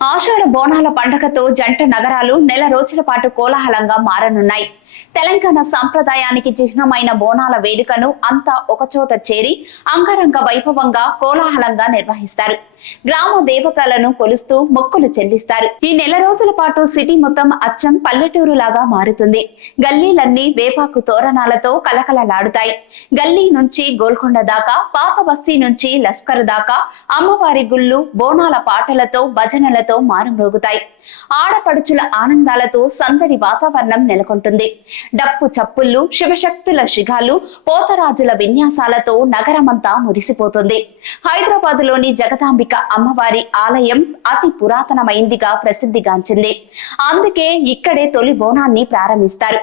ఆషాఢ బోనాల పండగతో జంట నగరాలు నెల రోజుల పాటు కోలాహలంగా మారనున్నాయి. తెలంగాణ సాంప్రదాయానికి చిహ్నమైన బోనాల వేడుకను అంతా ఒకచోట చేరి అంగరంగ వైభవంగా కోలాహలంగా నిర్వహిస్తారు. గ్రామ దేవతలను కొలుస్తూ మొక్కులు చెల్లిస్తారు. ఈ నెల రోజుల పాటు సిటీ మొత్తం అచ్చం పల్లెటూరు లాగా మారుతుంది. గల్లీలన్నీ వేపాకు తోరణాలతో కలకలలాడుతాయి. గల్లీ నుంచి గోల్కొండ దాకా పాత బస్తీ నుంచి లష్కర్ దాకా అమ్మవారి గుళ్ళు బోనాల పాటలతో భజనలతో మారుమ్రోగుతాయి. ఆడపడుచుల ఆనందాలతో సందడి వాతావరణం నెలకొంటుంది. డప్పు చప్పుళ్ళు శివశక్తుల శిఖాలు పోతరాజుల విన్యాసాలతో నగరమంతా మురిసిపోతుంది. హైదరాబాద్లోని జగదాంబిక అమ్మవారి ఆలయం అతి పురాతనమైందిగా ప్రసిద్ధిగాంచింది. అందుకే ఇక్కడే తొలి బోనాన్ని ప్రారంభిస్తారు.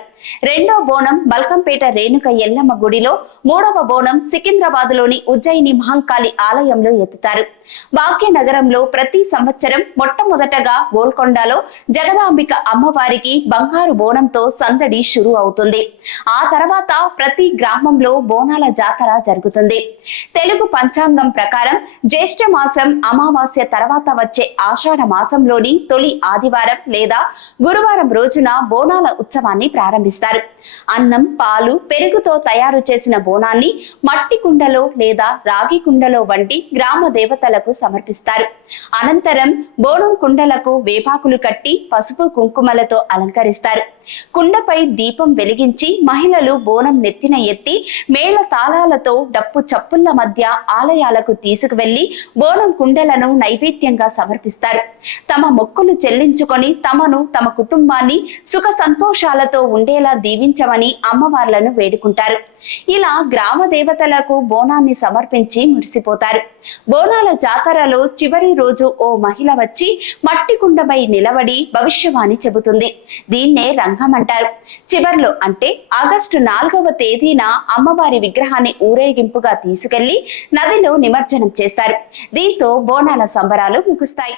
రెండో బోనం బల్కంపేట రేణుక ఎల్లమ్మ గుడిలో మూడవ బోనం సికింద్రాబాద్లోని ఉజ్జయిని మహంకాళి ఆలయంలో ఎత్తుతారు. భాగ్యనగరంలో ప్రతి సంవత్సరం మొట్టమొదటగా గోల్కొండలో జగదాంబిక అమ్మవారికి బంగారు బోనంతో సందడి షురు అవుతుంది. ఆ తర్వాత ప్రతి గ్రామంలో బోనాల జాతర జరుగుతుంది. తెలుగు పంచాంగం ప్రకారం జ్యేష్ఠ మాసం అమావాస్య తర్వాత వచ్చే ఆషాఢ మాసంలోని తొలి ఆదివారం లేదా గురువారం రోజున బోనాల ఉత్సవాన్ని ప్రారంభిస్తారు. అన్నం పాలు పెరుగుతో తయారు చేసిన బోనాన్ని మట్టి కుండలో లేదా రాగి కుండలో వంటి గ్రామ దేవతలకు సమర్పిస్తారు. అనంతరం బోనం కుండలకు వేపాకులు కట్టి పసుపు కుంకుమలతో అలంకరిస్తారు. కుండపై దీపం వెలిగించి మహిళలు బోనం నెత్తిన ఎత్తి మేళ తాళాలతో డప్పు చప్పుళ్ళ మధ్య ఆలయాలకు తీసుకువెళ్ళి బోనం కుండలను నైవేద్యంగా సమర్పిస్తారు. తమ మొక్కులు చెల్లించుకొని తమను తమ కుటుంబాన్ని సుఖ సంతోషాలతో ఉండేలా దీవించమని అమ్మవార్లను వేడుకుంటారు. ఇలా గ్రామ దేవతలకు బోనాన్ని సమర్పించి మురిసిపోతారు. బోనాల జాతరలో చివరి రోజు ఓ మహిళ వచ్చి మట్టి కుండపై నిలబడి భవిష్యవాణి చెబుతుంది. దీన్నే రంగం అంటారు. చివర్లో అంటే ఆగస్టు నాలుగవ తేదీన అమ్మవారి విగ్రహాన్ని ఊరేగింపుగా తీసుకెళ్ళి నదిలో నిమజ్జనం చేస్తారు. దీంతో బోనాల సంబరాలు ముగుస్తాయి.